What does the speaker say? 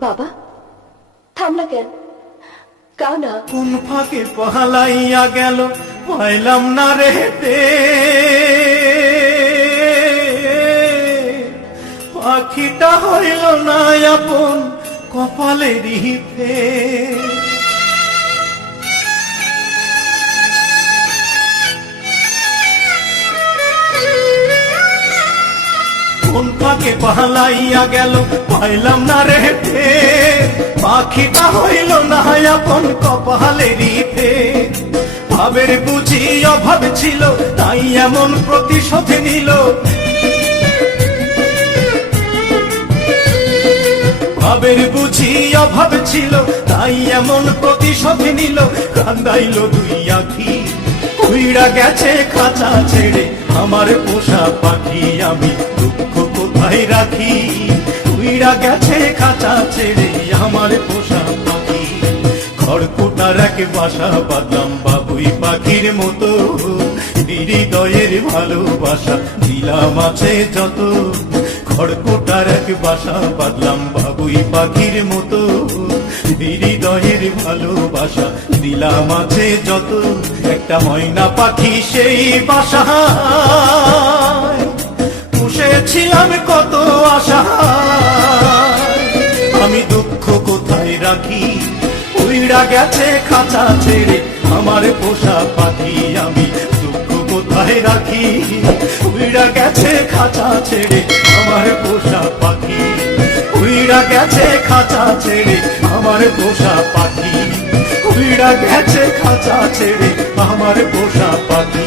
বাবা থামলা কেন? কাও না কোন ফাঁকে পালাইয়া গেল, পাইলাম না রেতে পাখিটা হইল না আপন কপালের হিপে কোন ফাঁকে পালাইয়া গেল। পাইলাম না রেতে পাখিটা হইল না আপন কপালেরই ফে। ভাবের বুঝি অভাব ছিল, তাই এমন প্রতিশোধ নিল। ভাবের বুঝি অভাব ছিল, তাই এমন প্রতিশোধ নিল। কান্দাইল দুই আখি উইরা গেছে খাঁচা ছেড়ে। আমার পোষা পাখি আমি দুঃখ কোথায় রাখি। উইরা গেছে খাঁচা ছেড়ে আমার পোষা পাখি। খড়কুটার এক বাসা বাদলাম বাবুই পাখির মতো। হৃদয়ের ভালোবাসা দিলাম আছে যত। খড়কুটার এক বাসা বাদলাম বাবুই পাখির মতো। হৃদয়ের ভালোবাসা দিলাম আছে যত। একটা ময়না পাখি সেই বাসা। পুষেছিলাম কত আশা। আমি দুঃখ কোথায় রাখি? উইরা গেছে খাঁচা ছেড়ে আমার পোষা পাখি। আমি দুঃখ কোথায় রাখি? উইরা গেছে খাঁচা ছেড়ে আমার পোষা পাখি। উইরা গেছে খাঁচা ছেড়ে আমার পোষা পাখি। উইরা গেছে খাঁচা ছেড়ে আমার পোষা পাখি।